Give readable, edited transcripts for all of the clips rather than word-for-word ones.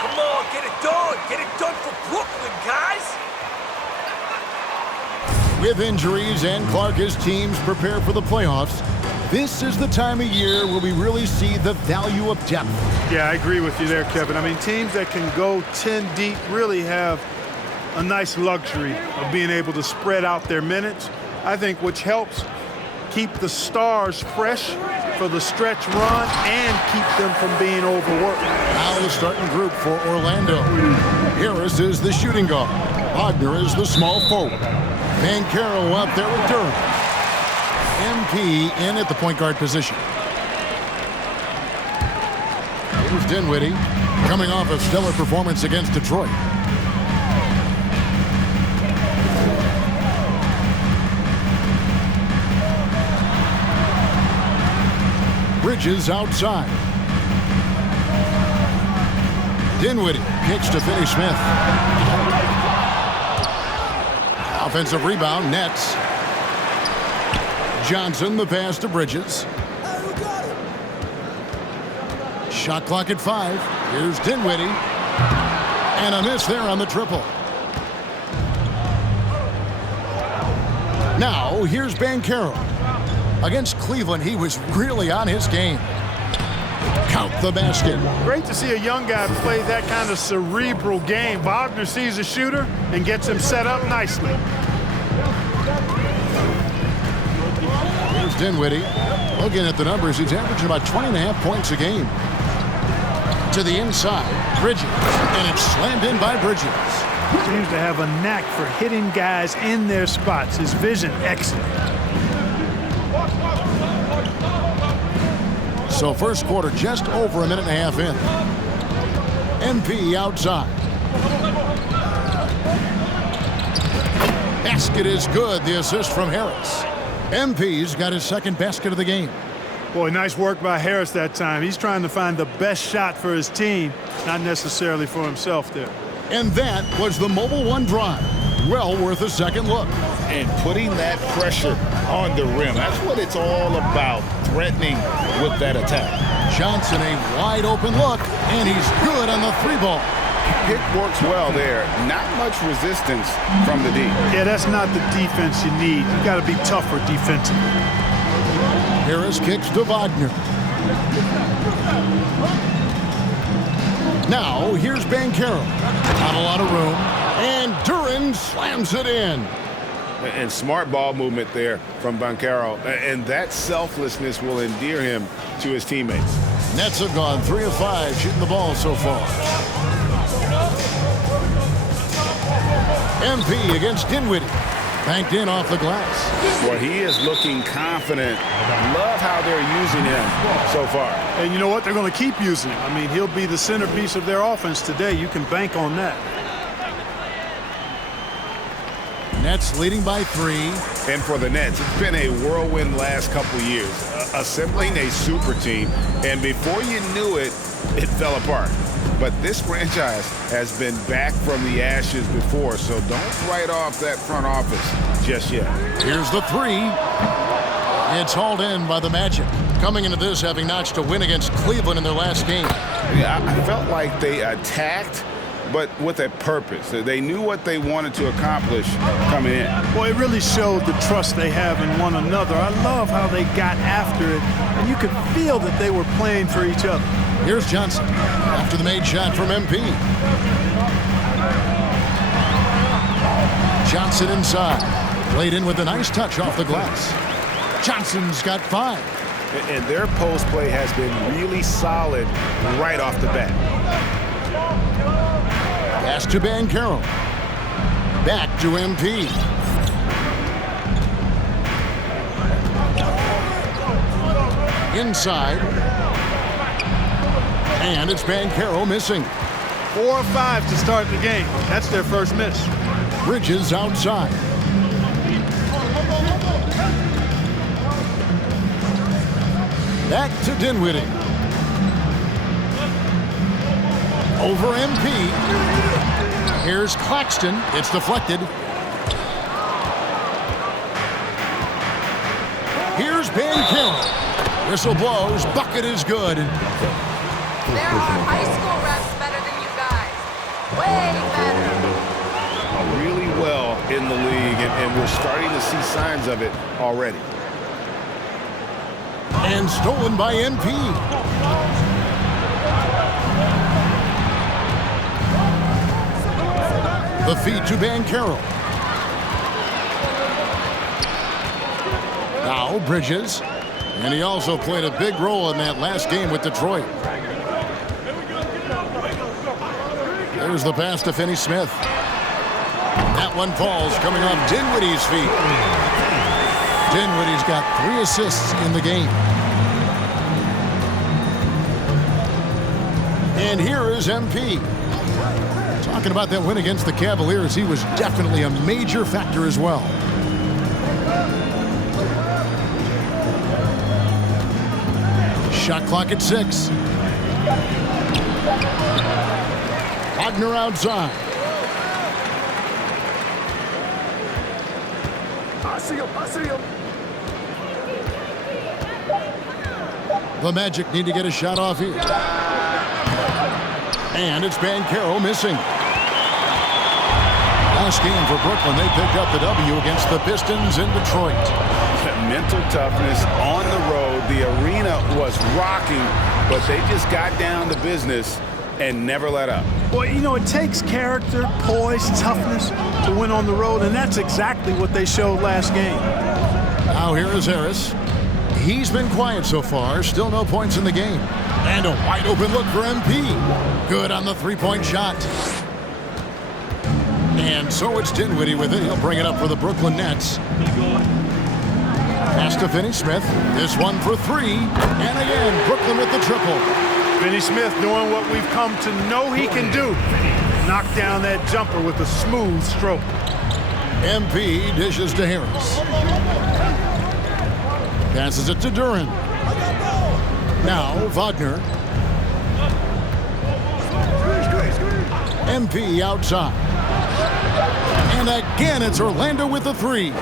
Come on, get it done! Get it done for Brooklyn, guys! With injuries and Clark as teams prepare for the playoffs, this is the time of year where we really see the value of depth. Yeah, I agree with you there, Kevin. I mean, teams that can go 10 deep really have a nice luxury of being able to spread out their minutes. I think which helps keep the stars fresh for the stretch run and keep them from being overworked. Now the starting group for Orlando. Harris is the shooting guard. Wagner is the small forward. Banchero out there with Durham. MP in at the point guard position. Here's Dinwiddie coming off a stellar performance against Detroit. Bridges outside. Dinwiddie kicks to Finney Smith. Offensive rebound, Nets. Johnson, the pass to Bridges. Shot clock at 5. Here's Dinwiddie. And a miss there on the triple. Now, here's Banchero. Against Cleveland, he was really on his game. Count the basket. Great to see a young guy play that kind of cerebral game. Wagner sees a shooter and gets him set up nicely. Here's Dinwiddie. Looking at the numbers, he's averaging about 20.5 points a game. To the inside, Bridges. And it's slammed in by Bridges. Seems to have a knack for hitting guys in their spots. His vision, excellent. So first quarter just over a minute and a half in. MP outside. Basket is good. The assist from Harris. MP's got his second basket of the game. Boy, nice work by Harris that time. He's trying to find the best shot for his team, not necessarily for himself there. And that was the Mobile One drive. Well worth a second look. And putting that pressure on the rim. That's what it's all about, threatening with that attack. Johnson, a wide open look, and he's good on the 3-ball. Pick works well there. Not much resistance from the D. Yeah, that's not the defense you need. You got to be tougher defensively. Harris kicks to Wagner. Now, here's Banchero. Not a lot of room. And Duran slams it in. And smart ball movement there from Banchero. And that selflessness will endear him to his teammates. Nets have gone 3 of 5 shooting the ball so far. MP against Dinwiddie. Banked in off the glass. Well, he is looking confident. Love how they're using him so far. And you know what? They're going to keep using him. I mean, he'll be the centerpiece of their offense today. You can bank on that. Nets leading by 3. And for the Nets, it's been a whirlwind last couple years. Assembling a super team, and before you knew it, it fell apart. But this franchise has been back from the ashes before, so don't write off that front office just yet. Here's the 3. It's hauled in by the Magic. Coming into this having notched a win against Cleveland in their last game. Yeah, I felt like they attacked, but with a purpose. They knew what they wanted to accomplish coming in. Boy, it really showed the trust they have in one another. I love how they got after it, and you could feel that they were playing for each other. Here's Johnson after the made shot from MP. Johnson inside. Played in with a nice touch off the glass. Johnson's got 5. And their post play has been really solid right off the bat. Pass to Banchero. Back to MP. Inside. And it's Banchero missing. 4 of 5 to start the game. That's their first miss. Bridges outside. Back to Dinwiddie. Over MP. Here's Claxton. It's deflected. Here's Banchero. Whistle blows. Bucket is good. There are high school refs better than you guys. Way better. Really well in the league, and we're starting to see signs of it already. And stolen by MP. The feed to Banchero. Now Bridges. And he also played a big role in that last game with Detroit. There's the pass to Finney Smith. That one falls coming off Dinwiddie's feet. Dinwiddie's got 3 assists in the game. And here is MP. Talking about that win against the Cavaliers, he was definitely a major factor as well. Shot clock at 6. Wagner outside. I see him. The Magic need to get a shot off here. And it's Banchero missing. Last game for Brooklyn, they picked up the W against the Pistons in Detroit. Mental toughness on the road. The arena was rocking, but they just got down to business and never let up. Well, you know, it takes character, poise, toughness to win on the road, and that's exactly what they showed last game. Now here is Harris. He's been quiet so far. Still no points in the game. And a wide open look for MP. Good on the three-point shot. And so it's Dinwiddie with it. He'll bring it up for the Brooklyn Nets. Pass to Finney Smith. This one for 3. And again, Brooklyn with the triple. Finney Smith doing what we've come to know he can do. Knock down that jumper with a smooth stroke. MP dishes to Harris. Passes it to Duren. Now Wagner. MP outside. And again, it's Orlando with the 3.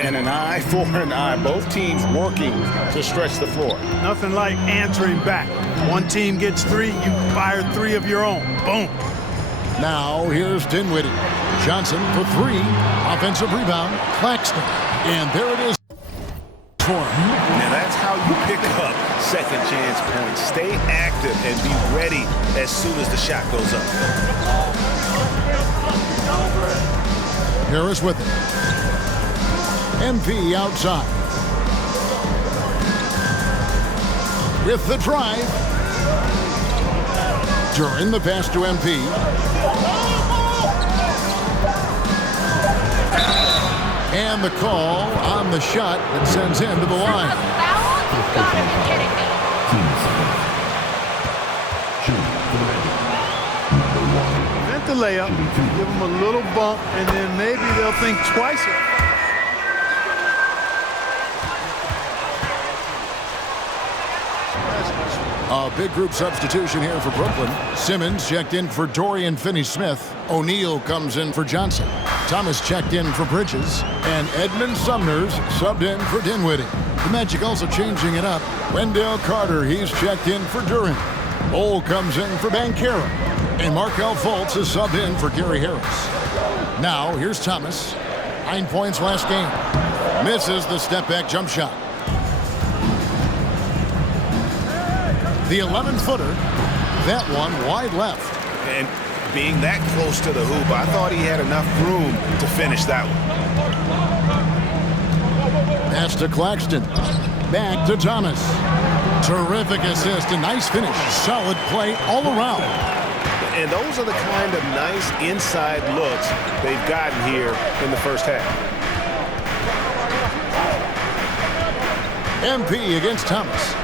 And an eye for an eye. Both teams working to stretch the floor. Nothing like answering back. One team gets 3, you fire 3 of your own. Boom. Now here's Dinwiddie. Johnson for 3. Offensive rebound. Claxton. And there it is. Now that's how you pick up second chance points. Stay active and be ready as soon as the shot goes up. Harris with it. MP outside. With the drive. During the pass to MP. And the call on the shot that sends him to the line. You've got to be kidding me. Prevent the layup, give them a little bump, and then maybe they'll think twice. A big group substitution here for Brooklyn. Simmons checked in for Dorian Finney-Smith. O'Neal comes in for Johnson. Thomas checked in for Bridges. And Edmund Sumner's subbed in for Dinwiddie. The Magic also changing it up. Wendell Carter, he's checked in for Duren. Ole comes in for Banchero. And Markelle Fultz is subbed in for Gary Harris. Now, here's Thomas. 9 points last game. Misses the step-back jump shot. The 11-footer, that one wide left. And being that close to the hoop, I thought he had enough room to finish that one. Pass to Claxton. Back to Thomas. Terrific assist, a nice finish. Solid play all around. And those are the kind of nice inside looks they've gotten here in the first half. MP against Thomas.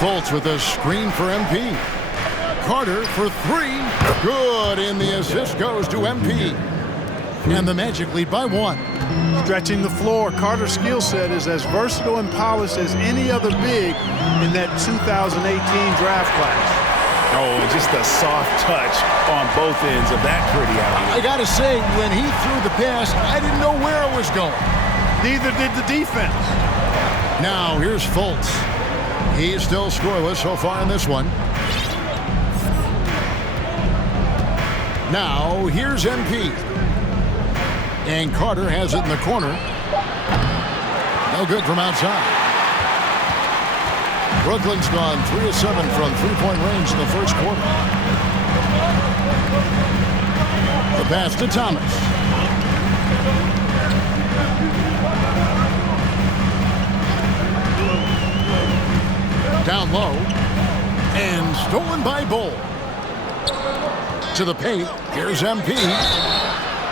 Fultz with a screen for MP. Carter for 3. Good, and the assist goes to MP. And the Magic lead by 1. Stretching the floor, Carter's skill set is as versatile and polished as any other big in that 2018 draft class. Oh, and just a soft touch on both ends of that pretty alley. I gotta say, when he threw the pass, I didn't know where it was going. Neither did the defense. Now, here's Fultz. He's still scoreless so far in this one. Now, here's MP. And Carter has it in the corner. No good from outside. Brooklyn's gone 3 of 7 from three-point range in the first quarter. The pass to Thomas. Down low. And stolen by Bull. To the paint. Here's MP.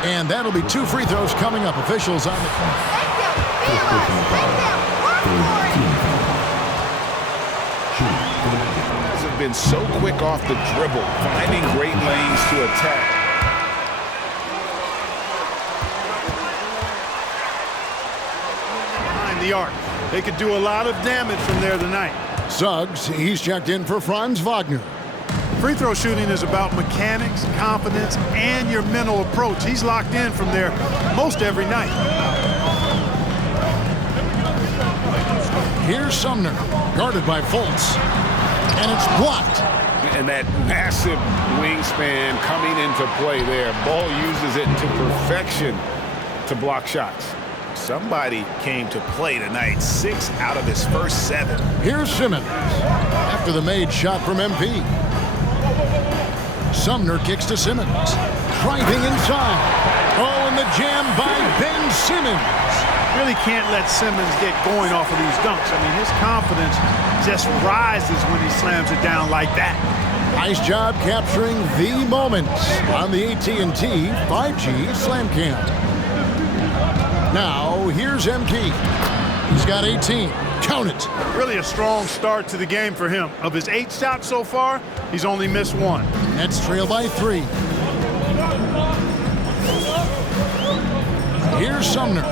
And that'll be 2 free throws coming up. Officials on the Guys have been so quick off the dribble, finding great lanes to attack. Behind the arc. They could do a lot of damage from there tonight. Suggs. He's checked in for Franz Wagner. Free throw shooting is about mechanics, confidence, and your mental approach. He's locked in from there most every night. Here's Sumner, guarded by Fultz. And it's blocked. And that massive wingspan coming into play there. Ball uses it to perfection to block shots. Somebody came to play tonight. 6 out of his first 7. Here's Simmons. After the made shot from MP. Sumner kicks to Simmons. Driving inside. Oh, and the jam by Ben Simmons. Really can't let Simmons get going off of these dunks. I mean, his confidence just rises when he slams it down like that. Nice job capturing the moment on the AT&T 5G Slam Cam. Now, here's MP. He's got 18. Count it. Really a strong start to the game for him. Of his 8 shots so far, he's only missed 1. Nets trail by 3. Here's Sumner.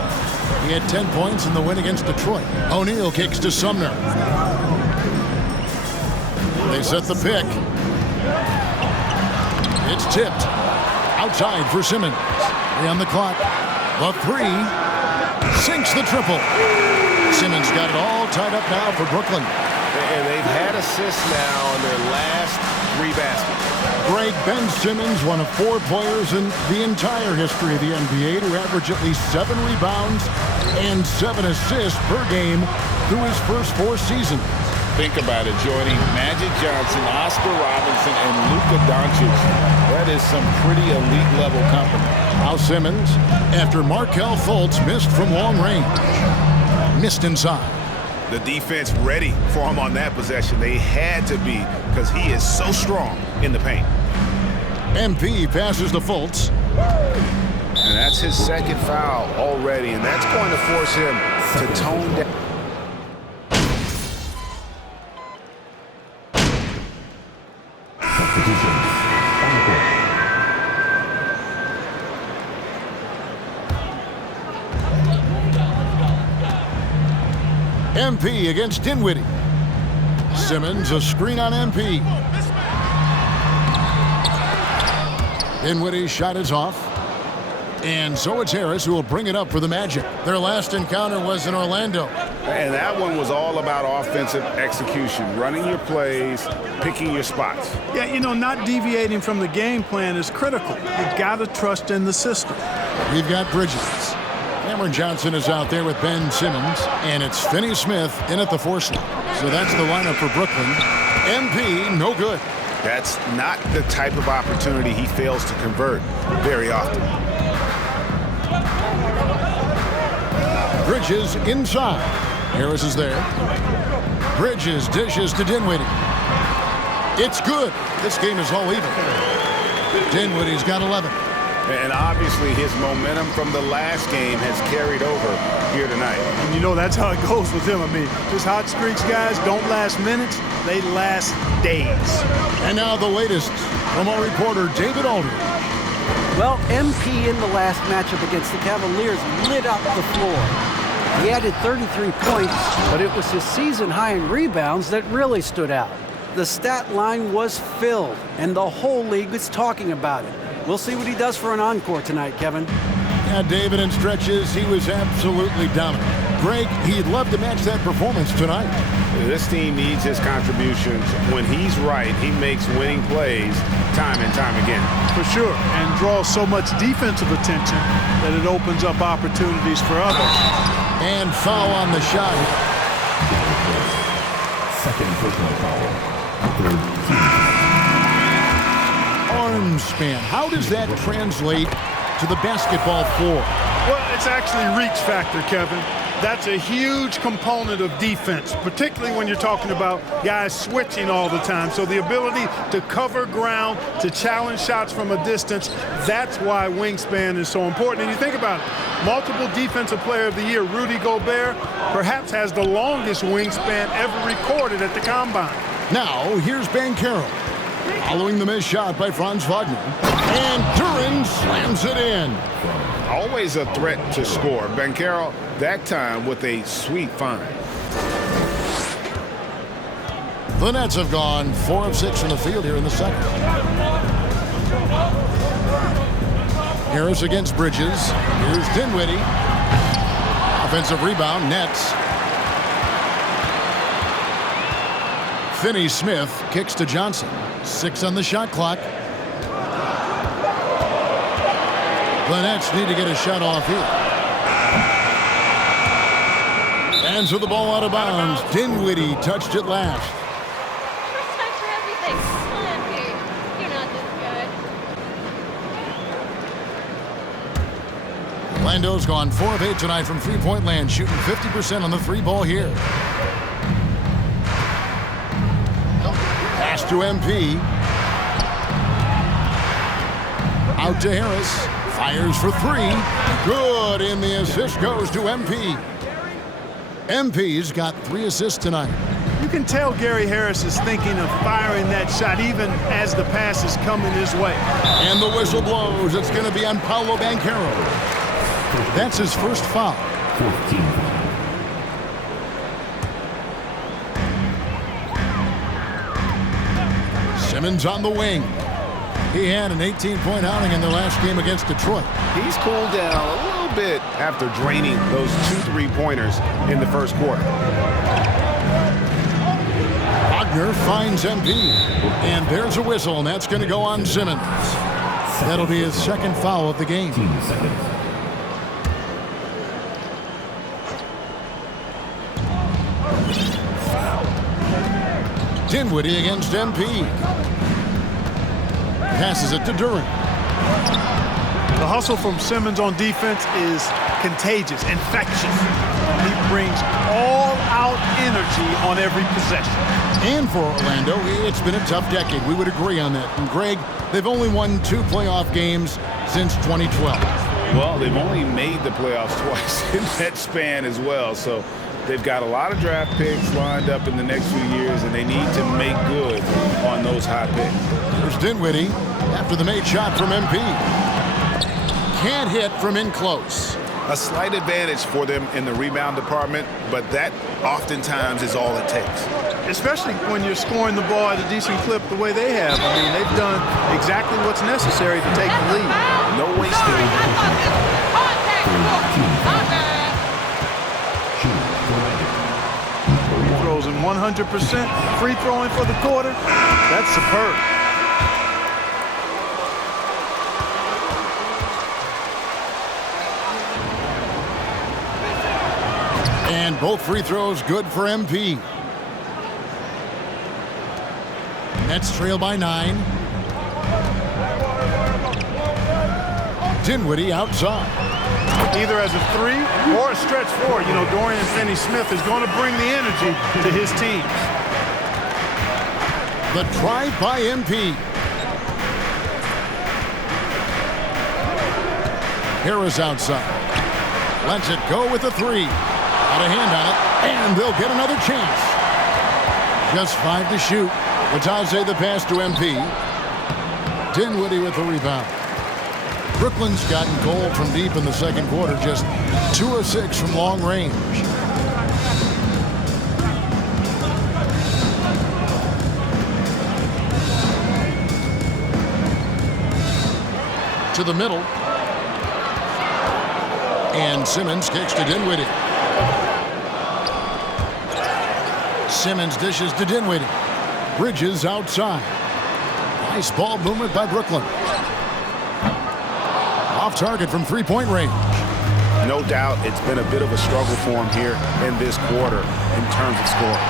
He had 10 points in the win against Detroit. O'Neal kicks to Sumner. They set the pick. It's tipped. Outside for Simmons. 3 on the clock. The 3. Sinks the triple. Simmons got it all tied up now for Brooklyn. And they've had assists now in their last 3 baskets. Greg Ben Simmons, one of 4 players in the entire history of the NBA to average at least 7 rebounds and 7 assists per game through his first 4 seasons. Think about it, joining Magic Johnson, Oscar Robinson, and Luka Doncic. That is some pretty elite level company. Now Simmons, after Markelle Fultz missed from long range. Missed inside. The defense ready for him on that possession. They had to be because he is so strong in the paint. MP passes to Fultz. And that's his 2nd foul already, and that's going to force him to tone down. MP against Dinwiddie. Simmons, a screen on MP. Dinwiddie's shot is off. And so it's Harris who will bring it up for the Magic. Their last encounter was in Orlando. And that one was all about offensive execution, running your plays, picking your spots. Yeah, you know, not deviating from the game plan is critical. You got to trust in the system. We've got Bridges. Cameron Johnson is out there with Ben Simmons, and it's Finney Smith in at the 4 slot. So that's the lineup for Brooklyn. MP, no good. That's not the type of opportunity he fails to convert very often. Bridges inside. Harris is there. Bridges dishes to Dinwiddie. It's good. This game is all even. Dinwiddie's got 11. And obviously his momentum from the last game has carried over here tonight. And you know that's how it goes with him. I mean, just hot streaks, guys, don't last minutes. They last days. And now the latest from our reporter, David Aldridge. Well, MP in the last matchup against the Cavaliers lit up the floor. He added 33 points, but it was his season high in rebounds that really stood out. The stat line was filled, and the whole league is talking about it. We'll see what he does for an encore tonight, Kevin. Yeah, David, in stretches, he was absolutely dominant. Greg, he'd love to match that performance tonight. This team needs his contributions. When he's right, he makes winning plays time and time again. For sure, and draws so much defensive attention that it opens up opportunities for others. And foul on the shot. Second personal foul. Third team. Arm span. How does that translate to the basketball floor? Well, it's actually reach factor, Kevin. That's a huge component of defense, particularly when you're talking about guys switching all the time. So the ability to cover ground, to challenge shots from a distance, that's why wingspan is so important. And you think about it, multiple Defensive Player of the Year, Rudy Gobert, perhaps has the longest wingspan ever recorded at the Combine. Now, here's Banchero. Following the missed shot by Franz Wagner. And Duren slams it in. Always a threat to score. Banchero, that time with a sweet find. The Nets have gone 4 of 6 from the field here in the second. Harris against Bridges. Here's Dinwiddie. Offensive rebound, Nets. Finney-Smith kicks to Johnson. 6 on the shot clock. The Nets need to get a shot off here. And so the ball out of bounds. Dinwiddie touched it last. First time for everything. Come on, dude. You're not this good. Orlando's gone 4 of 8 tonight from three-point land, shooting 50% on the three ball here. Pass to MP. Out to Harris. Fires for 3. Good, and the assist goes to MP. MP's got 3 assists tonight. You can tell Gary Harris is thinking of firing that shot even as the pass is coming his way. And the whistle blows. It's going to be on Paolo Banchero. That's his first foul. 14. Simmons on the wing. He had an 18-point outing in their last game against Detroit. He's cooled down a little bit after draining those 2 3-pointers in the first quarter. Wagner finds MP. And there's a whistle, and that's going to go on Simmons. That'll be his second foul of the game. 15 seconds. Dinwiddie against MP. Passes it to Duren. The hustle from Simmons on defense is contagious, infectious. He brings all-out energy on every possession. And for Orlando, it's been a tough decade. We would agree on that. And Greg, they've only won 2 playoff games since 2012. Well, they've only made the playoffs twice in that span as well. So they've got a lot of draft picks lined up in the next few years, and they need to make good on those high picks. There's Dinwiddie after the made shot from MP. Can't hit from in close. A slight advantage for them in the rebound department, but that oftentimes is all it takes. Especially when you're scoring the ball at a decent clip the way they have. I mean, they've done exactly what's necessary to take the lead. No wasting. Free throws in 100%. Free throwing for the quarter. That's superb. And both free throws good for MP. Nets trail by 9. Dinwiddie outside. Either as a 3 or a stretch 4. You know, Dorian Finney-Smith is going to bring the energy to his team. The drive by MP. Harris outside. Lets it go with a 3. Got a hand on it, and they'll get another chance. Just 5 to shoot. Watazze the pass to MP. Dinwiddie with the rebound. Brooklyn's gotten cold from deep in the second quarter, just 2 of 6 from long range. To the middle. And Simmons kicks to Dinwiddie. Simmons dishes to Dinwiddie. Bridges outside. Nice ball movement by Brooklyn. Off target from three-point range. No doubt it's been a bit of a struggle for him here in this quarter in terms of scoring.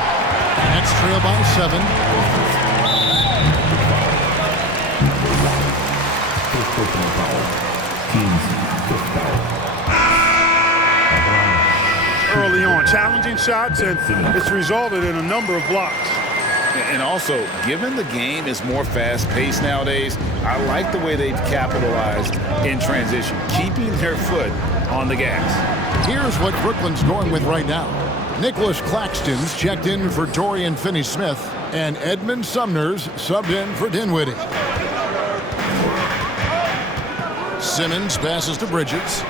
Nets trail by 7. First personal foul. Team's fifth foul. Early on, challenging shots, and it's resulted in a number of blocks. And also, given the game is more fast-paced nowadays, I like the way they've capitalized in transition, keeping their foot on the gas. Here's what Brooklyn's going with right now. Nicholas Claxton's checked in for Dorian Finney-Smith, and Edmund Sumner's subbed in for Dinwiddie. Simmons passes to Bridges.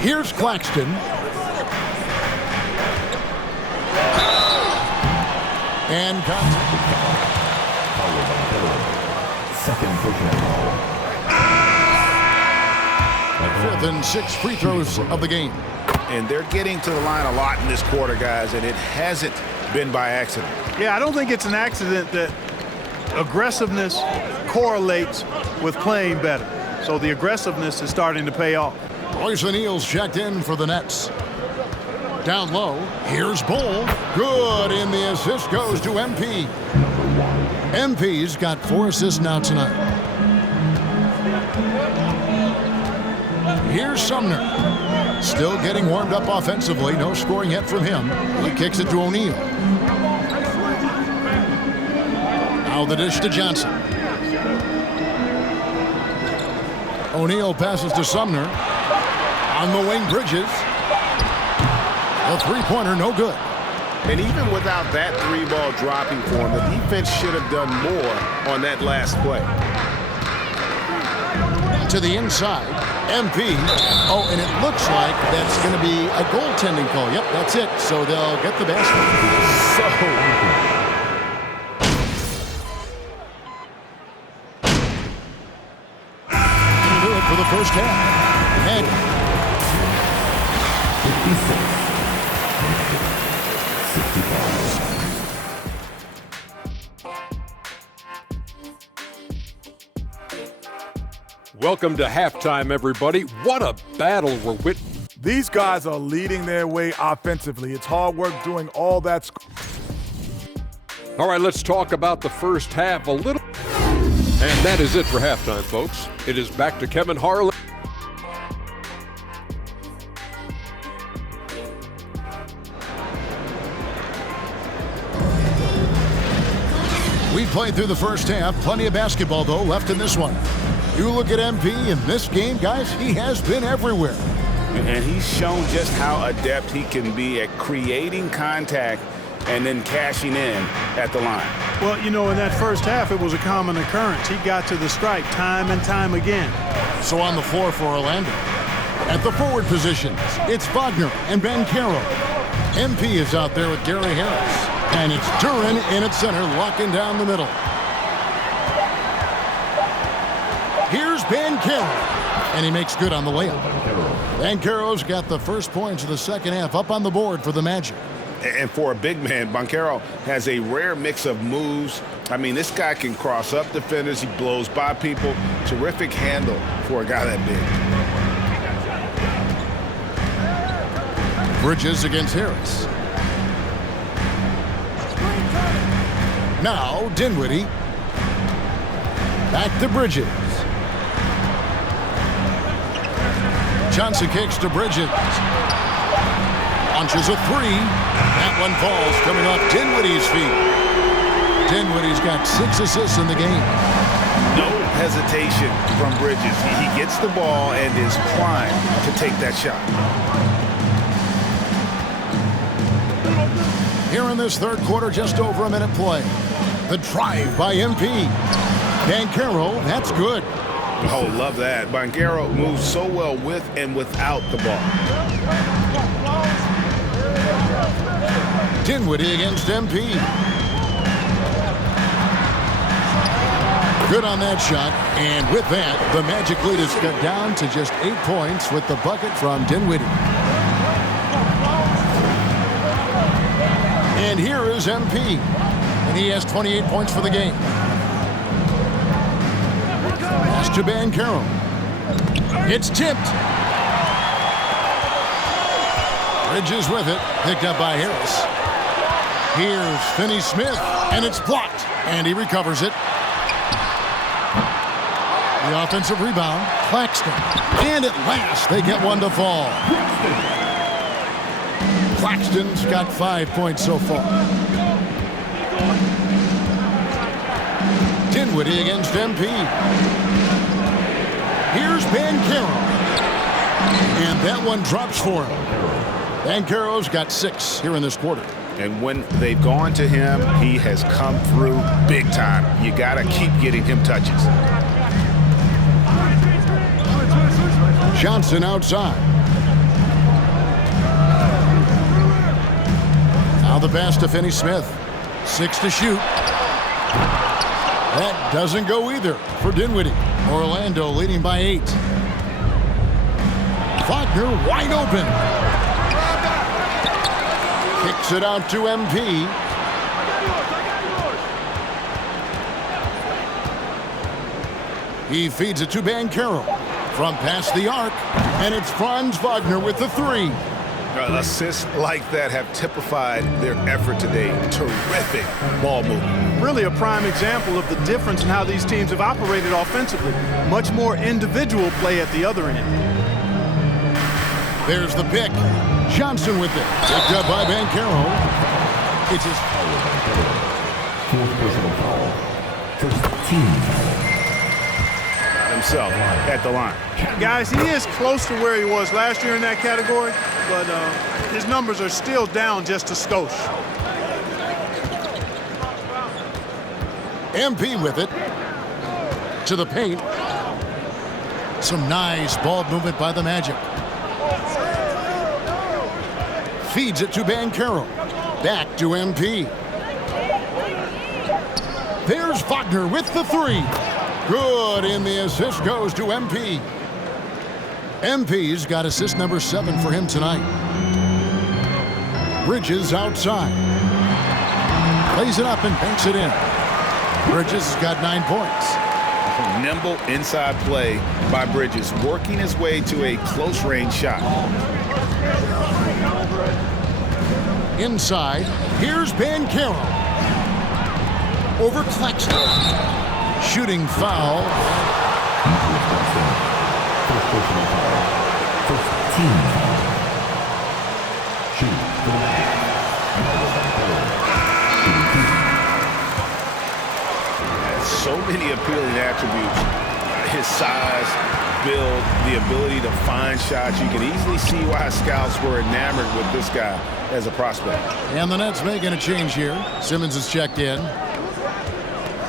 Here's Claxton. And Second personal foul. fifth and 6 free throws of the game. And they're getting to the line a lot in this quarter, guys, and it hasn't been by accident. Yeah, I don't think it's an accident that aggressiveness correlates with playing better. So the aggressiveness is starting to pay off. Royce O'Neal's checked in for the Nets. Down low, here's Bull. Good, and the assist goes to MP. MP's got 4 assists now tonight. Here's Sumner. Still getting warmed up offensively. No scoring yet from him. He kicks it to O'Neal. Now the dish to Johnson. O'Neal passes to Sumner. On the wing, Bridges. A three-pointer, no good. And even without that 3-ball dropping for him, the defense should have done more on that last play. To the inside, MP. Oh, and it looks like that's going to be a goaltending call. Yep, that's it. So they'll get the basket. Do it for the first half. And 65. Welcome to halftime, everybody. What a battle we're witnessing. These guys are leading their way offensively. It's hard work doing all that. All right, let's talk about the first half a little. And that is it for halftime, folks. It is back to Kevin Harlan. we played through the first half. Plenty of basketball, though, left in this one. You look at MP in this game, guys, he has been everywhere. And he's shown just how adept he can be at creating contact and then cashing in at the line. Well, you know, in that first half, it was a common occurrence. He got to the stripe time and time again. So on the floor for Orlando. At the forward positions, it's Wagner and Banchero. MP is out there with Gary Harris. And it's Duren in at center, locking down the middle. Here's Banchero. And he makes good on the layup. Banchero's got the first points of the second half up on the board for the Magic. And for a big man, Banchero has a rare mix of moves. I mean, this guy can cross up defenders. He blows by people. Terrific handle for a guy that big. Bridges against Harris. Now Dinwiddie. Back to Bridges. Johnson kicks to Bridges. Launches a three. That one falls, coming off Dinwiddie's feet. Dinwiddie's got 6 assists in the game. No hesitation from Bridges. He gets the ball and is primed to take that shot. Here in this third quarter, just over a minute play. The drive by MP. Banchero, that's good. Oh, love that. Banchero moves so well with and without the ball. Dinwiddie against MP. Good on that shot. And with that, the Magic lead is cut down to just 8 points with the bucket from Dinwiddie. And here is MP. And he has 28 points for the game. Pass to Banchero. It's tipped. Bridges with it. Picked up by Harris. Here's Finney Smith. And it's blocked. And he recovers it. The offensive rebound. Claxton. And at last they get one to fall. Claxton's got 5 points so far. Dinwiddie against MP. Here's Banchero. And that one drops for him. Banchero's got 6 here in this quarter. And when they've gone to him, he has come through big time. You got to keep getting him touches. Johnson outside. Now the pass to Finney Smith. 6 to shoot. That doesn't go either for Dinwiddie. Orlando leading by 8. Wagner wide open. Kicks it out to MP. He feeds it to Banchero. From past the arc. And it's Franz Wagner with the 3. Assists like that have typified their effort today. Terrific ball movement. Really a prime example of the difference in how these teams have operated offensively. Much more individual play at the other end. There's the pick. Johnson with it. Picked up by Banchero. It's his Fourth personal foul. First team. Himself at the line. Guys, he is close to where he was last year in that category, but his numbers are still down just a skosh. MP with it. To the paint. Some nice ball movement by the Magic. Feeds it to Banchero. Back to MP. There's Wagner with the 3. Good, and the assist goes to MP. MP's got assist number 7 for him tonight. Bridges outside. Plays it up and banks it in. Bridges has got 9 points. Nimble inside play by Bridges, working his way to a close-range shot. Inside, here's Banchero. Over Claxton. Shooting foul. First personal foul. First team foul. Shooting for the Magic. So many appealing attributes. His size, build, the ability to find shots. You can easily see why scouts were enamored with this guy as a prospect. And the Nets making a change here. Simmons is checked in.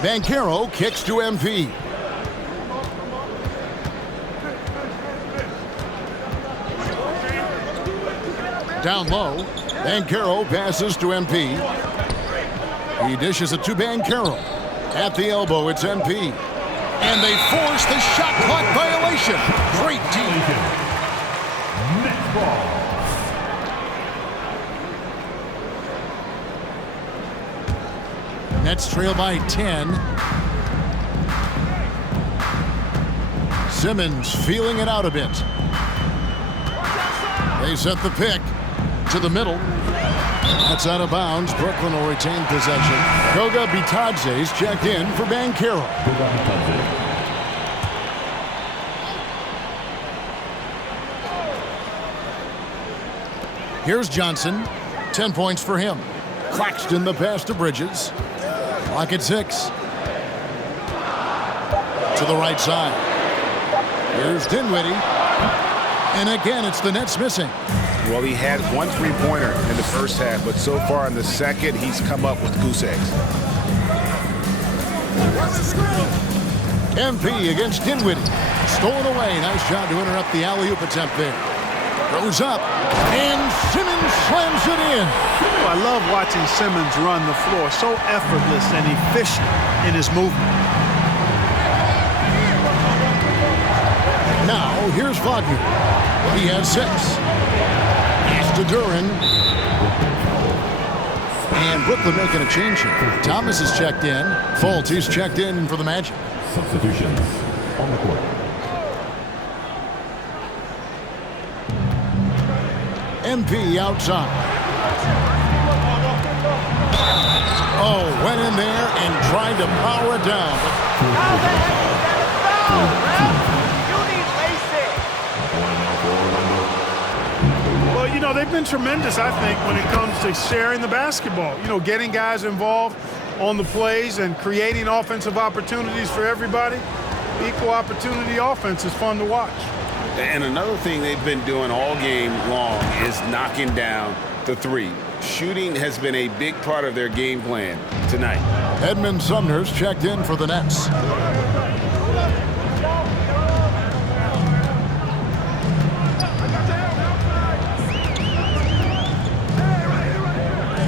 Banchero kicks to MP. Down low. Banchero passes to MP. He dishes it to Banchero. At the elbow, it's MP. And they force the shot clock violation. Great team. Next ball. Nets trail by 10. Simmons feeling it out a bit. They set the pick to the middle. That's out of bounds. Brooklyn will retain possession. Goga Bitadze's checked in for Banchero. Here's Johnson. 10 points for him. Claxton the pass to Bridges. Clock at 6. To the right side. Here's Dinwiddie. And again, it's the Nets missing. Well, he had 1 3-pointer in the first half, but so far in the second, he's come up with goose eggs. MP against Dinwiddie. Stolen away. Nice job to interrupt the alley-oop attempt there. Goes up, and Simmons slams it in. I love watching Simmons run the floor. So effortless and efficient in his movement. Now, here's Wagner. He has 6. Pass to Duren. And Brooklyn making a change here. Thomas is checked in. Fultz, he's checked in for the Magic. Substitutions on the court. MP outside. Oh, went in there and tried to power it down. Well, you know, they've been tremendous, I think, when it comes to sharing the basketball. You know, getting guys involved on the plays and creating offensive opportunities for everybody. Equal opportunity offense is fun to watch. And another thing they've been doing all game long is knocking down the three. Shooting has been a big part of their game plan tonight. Edmund Sumner's checked in for the Nets.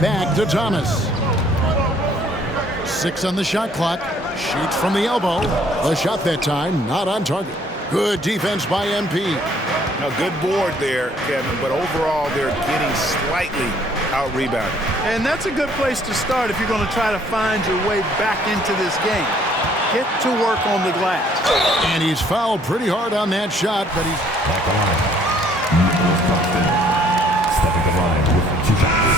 Back to Thomas. 6 on the shot clock. Shoots from the elbow. The shot that time not on target. Good defense by MP. A good board there, Kevin, but overall they're getting slightly out-rebounded. And that's a good place to start if you're going to try to find your way back into this game. Get to work on the glass. And he's fouled pretty hard on that shot, but he's... Back line. Nicholas Claxton. Stepping the line with 2 shots.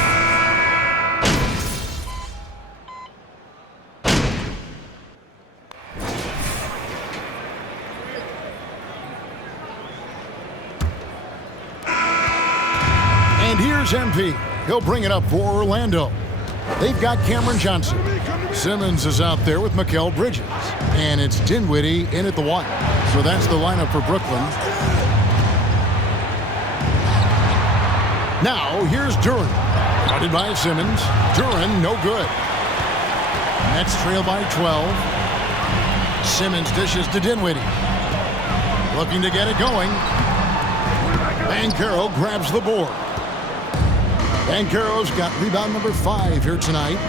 And here's MP. He'll bring it up for Orlando. They've got Cameron Johnson. Simmons is out there with Mikal Bridges. And it's Dinwiddie in at the 1. So that's the lineup for Brooklyn. Now, here's Duren. Guarded by Simmons. Duren, no good. Nets trail by 12. Simmons dishes to Dinwiddie. Looking to get it going. Banchero grabs the board. Banchero's got rebound number 5 here tonight.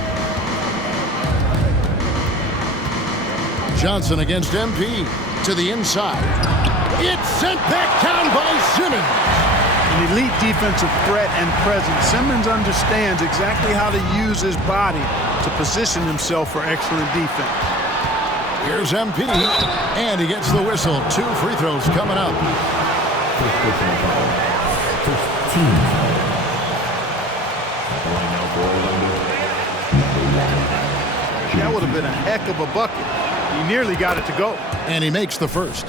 Johnson against MP to the inside. It's sent back down by Simmons. An elite defensive threat and presence. Simmons understands exactly how to use his body to position himself for excellent defense. Here's MP, and he gets the whistle. 2 free throws coming up. First personal foul. First team foul. Line now for Orlando. That would have been a heck of a bucket. He nearly got it to go. And he makes the first.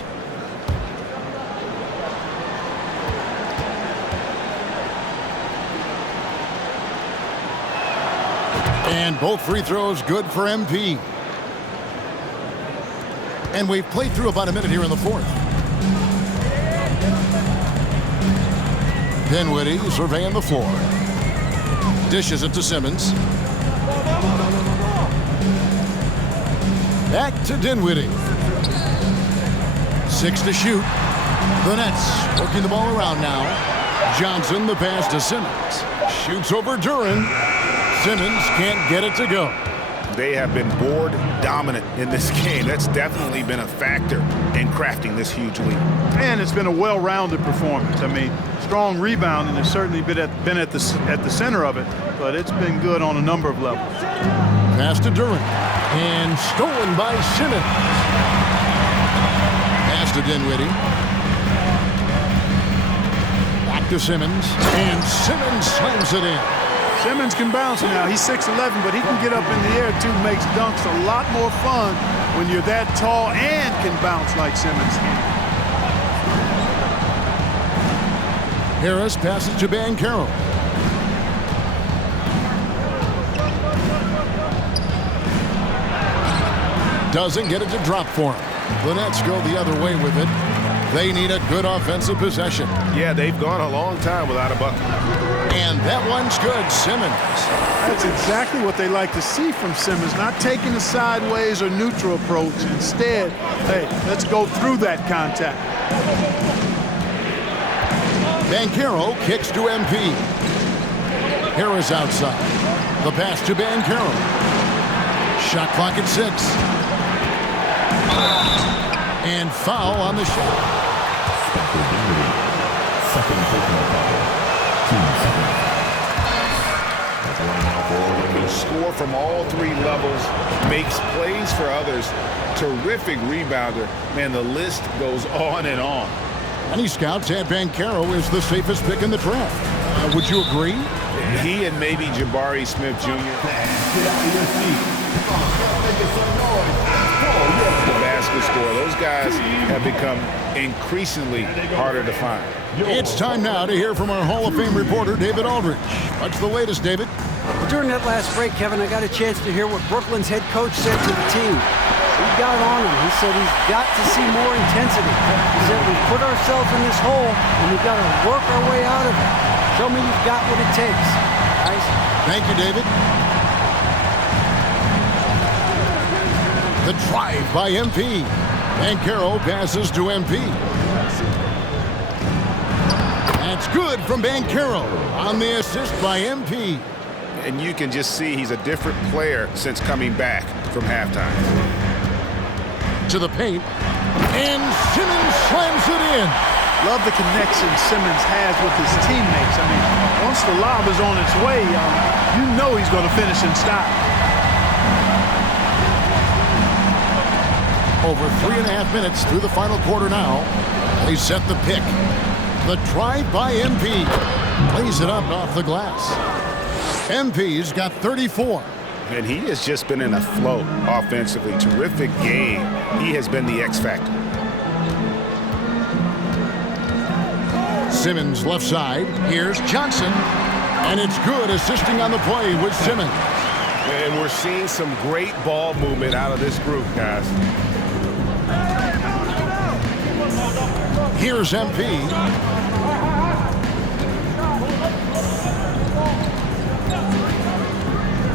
And both free throws good for MP. And we've played through about a minute here in the 4th. Dinwiddie surveying the floor. Dishes it to Simmons. Back to Dinwiddie. 6 to shoot. The Nets working the ball around now. Johnson, the pass to Simmons. Shoots over Duren. Simmons can't get it to go. They have been board dominant in this game. That's definitely been a factor in crafting this huge lead. And it's been a well-rounded performance. I mean, strong rebounding has certainly been at the center of it, but it's been good on a number of levels. Pass to Duren. And stolen by Simmons. Pass to Dinwiddie. Back to Simmons. And Simmons slams it in. Simmons can bounce now. He's 6'11", but he can get up in the air too. Makes dunks a lot more fun when you're that tall and can bounce like Simmons can. Harris passes to Banchero. Doesn't get it to drop for him. The Nets go the other way with it. They need a good offensive possession. Yeah, they've gone a long time without a bucket. And that one's good. Simmons. That's exactly what they like to see from Simmons, not taking a sideways or neutral approach. Instead, hey, let's go through that contact. Banchero kicks to MP. Harris outside. The pass to Banchero. Shot clock at 6. And foul on the shot. Spencer Dinwiddie. Second personal foul. Team second. At the line now for Orlando. score from all three levels, makes plays for others, terrific rebounder. Man, the list goes on and on. Many scouts had Banchero as the safest pick in the draft. Would you agree? He and maybe Jabari Smith Jr. The basket scorer. Those guys have become increasingly harder to find. It's time now to hear from our Hall of Fame reporter, David Aldridge. What's the latest, David? Well, during that last break, Kevin, I got a chance to hear what Brooklyn's head coach said to the team. He got on him. He said he's got to see more intensity. He said we put ourselves in this hole, and we've got to work our way out of it. Show me you've got what it takes, guys. Thank you, David. The drive by MP. Banchero passes to MP. That's good from Banchero on the assist by MP. And you can just see he's a different player since coming back from halftime. To the paint, and Simmons slams it in. Love the connection Simmons has with his teammates. I mean, once the lob is on its way, you know he's going to finish in style. Over 3.5 minutes through the final quarter now. They set the pick. The drive by MP. Plays it up off the glass. MP's got 34. And he has just been in a flow offensively. Terrific game. He has been the X factor. Simmons left side. Here's Johnson. And it's good, assisting on the play with Simmons. And we're seeing some great ball movement out of this group, guys. Here's MP.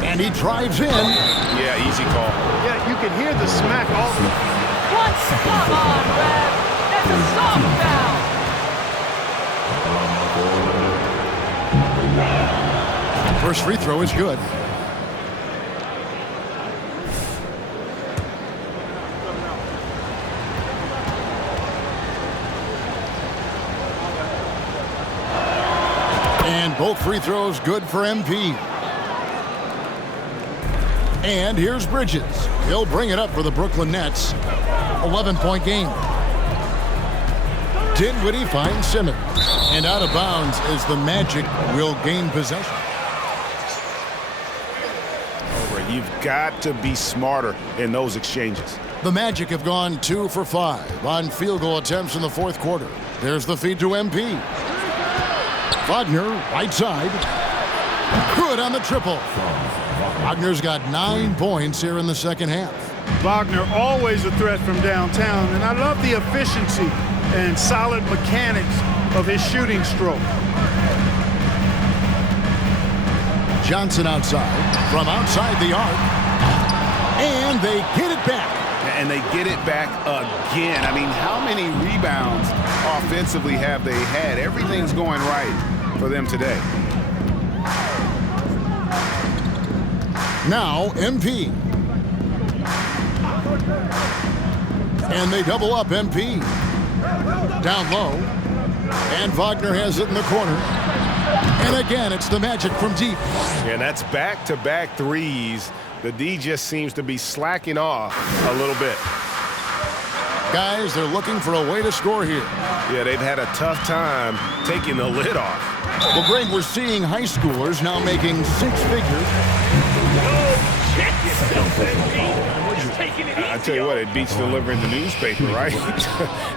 And he drives in. Yeah, easy call. Yeah, you can hear the smack all the Come on, Rev. That's a soft foul. First free throw is good. And both free throws good for MP. And here's Bridges. He'll bring it up for the Brooklyn Nets. 11-point game. Dinwiddie finds Simmons. And out of bounds as the Magic will gain possession. You've got to be smarter in those exchanges. The Magic have gone 2 for 5 on field goal attempts in the fourth quarter. There's the feed to MP. Wagner, right side. Good on the triple. Wagner's got 9 points here in the second half. Wagner always a threat from downtown, and I love the efficiency and solid mechanics of his shooting stroke. Johnson outside, from outside the arc, and they get it back. And they get it back again. I mean, how many rebounds offensively have they had? Everything's going right for them today. Now MP. And they double up MP. Down low. And Wagner has it in the corner. And again, it's the Magic from deep. And that's back-to-back threes. The D just seems to be slacking off a little bit. Guys, they're looking for a way to score here. Yeah, they've had a tough time taking the lid off. Well, Greg, we're seeing high schoolers now making 6 figures. I tell you what, it beats delivering the newspaper, right?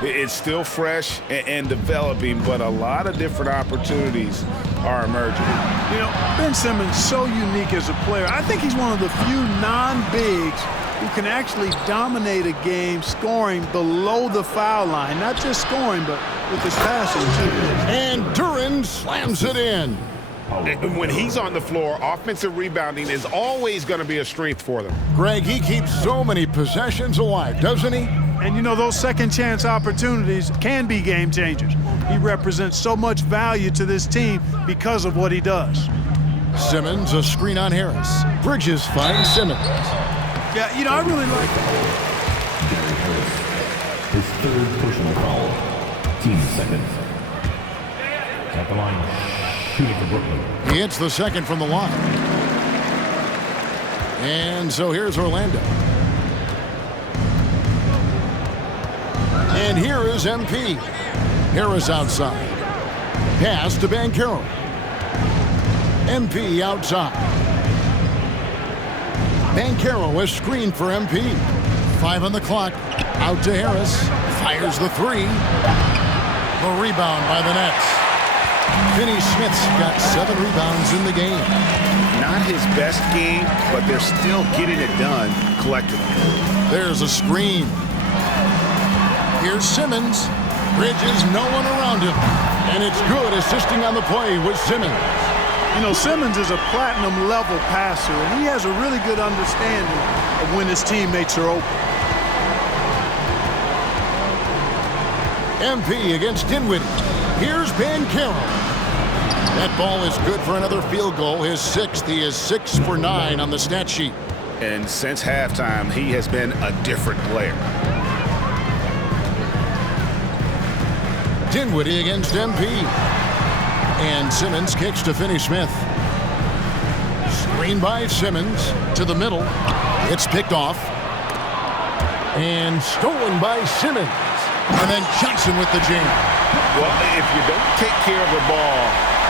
It's still fresh and developing, but a lot of different opportunities are emerging. You know, Ben Simmons, so unique as a player. I think he's one of the few non-bigs who can actually dominate a game scoring below the foul line. Not just scoring, but with his passing, too. And Duren slams it in. When he's on the floor, offensive rebounding is always going to be a strength for them. Greg, he keeps so many possessions alive, doesn't he? And, you know, those second-chance opportunities can be game changers. He represents so much value to this team because of what he does. Simmons, a screen on Harris. Bridges finds Simmons. Yeah, you know, I really like Gary Harris, his third personal foul. Team seconds. At the line, shooting for Brooklyn. He hits the second from the line. And so here's Orlando. And here is MP. Harris outside. Pass to Banchero. MP outside. Banchero is screened for MP. 5 on the clock. Out to Harris. Fires the 3. The rebound by the Nets. Finney Smith's got 7 rebounds in the game. Not his best game, but they're still getting it done collectively. There's a screen. Here's Simmons. Bridges, no one around him. And it's good. Assisting on the play with Simmons. You know, Simmons is a platinum-level passer, and he has a really good understanding of when his teammates are open. MP against Dinwiddie. Here's Banchero. That ball is good for another field goal. His 6th. He is 6 for 9 on the stat sheet. And since halftime, he has been a different player. Dinwiddie against MP. And Simmons kicks to Finney Smith. Screen by Simmons to the middle. It's picked off. And stolen by Simmons. And then Johnson with the jam. Well, if you don't take care of the ball,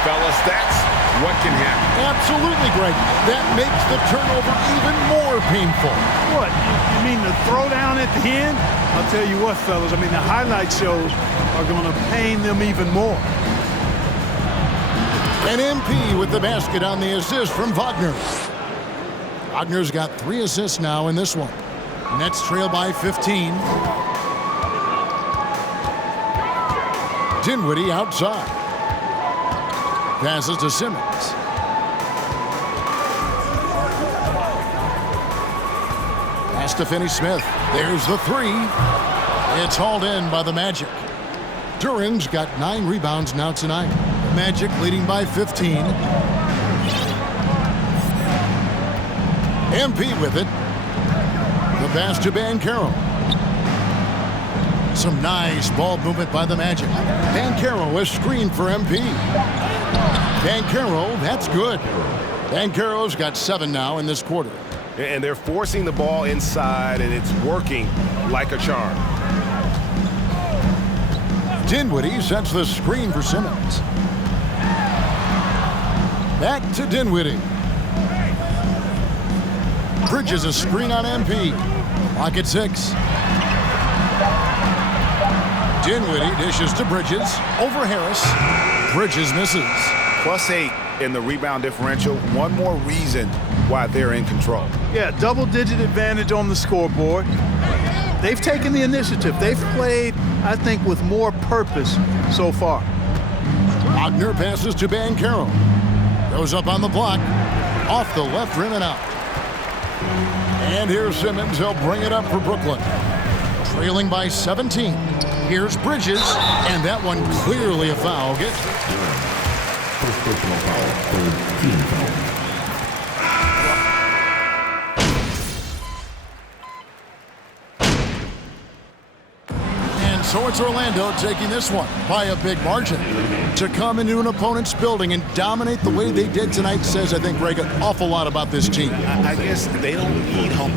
fellas, that's what can happen. Absolutely, Greg. That makes the turnover even more painful. What? You mean the throwdown at the end? I'll tell you what, fellas. I mean, the highlight shows are going to pain them even more. And MP with the basket on the assist from Wagner. Wagner's got 3 assists now in this one. Nets trail by 15. Dinwiddie outside. Passes to Simmons. Pass to Finney Smith. There's the 3. It's hauled in by the Magic. Duran's got 9 rebounds now tonight. Magic leading by 15. MP with it. The pass to Banchero. Some nice ball movement by the Magic. Banchero is screened for MP. Banchero, that's good. Banchero's got 7 now in this quarter. And they're forcing the ball inside, and it's working like a charm. Dinwiddie sets the screen for Simmons. Back to Dinwiddie. Bridges a screen on MP. Clock at 6. Dinwiddie dishes to Bridges. Over Harris. Bridges misses. +8 in the rebound differential. One more reason why they're in control. Yeah, double-digit advantage on the scoreboard. They've taken the initiative. They've played, I think, with more purpose so far. Wagner passes to Banchero. Goes up on the block. Off the left rim and out. And here's Simmons. He'll bring it up for Brooklyn. Trailing by 17. Here's Bridges. And that one clearly a foul. First personal foul, 3rd team foul. So it's Orlando taking this one by a big margin. To come into an opponent's building and dominate the way they did tonight says, I think, Greg, an awful lot about this team. I guess they don't need home.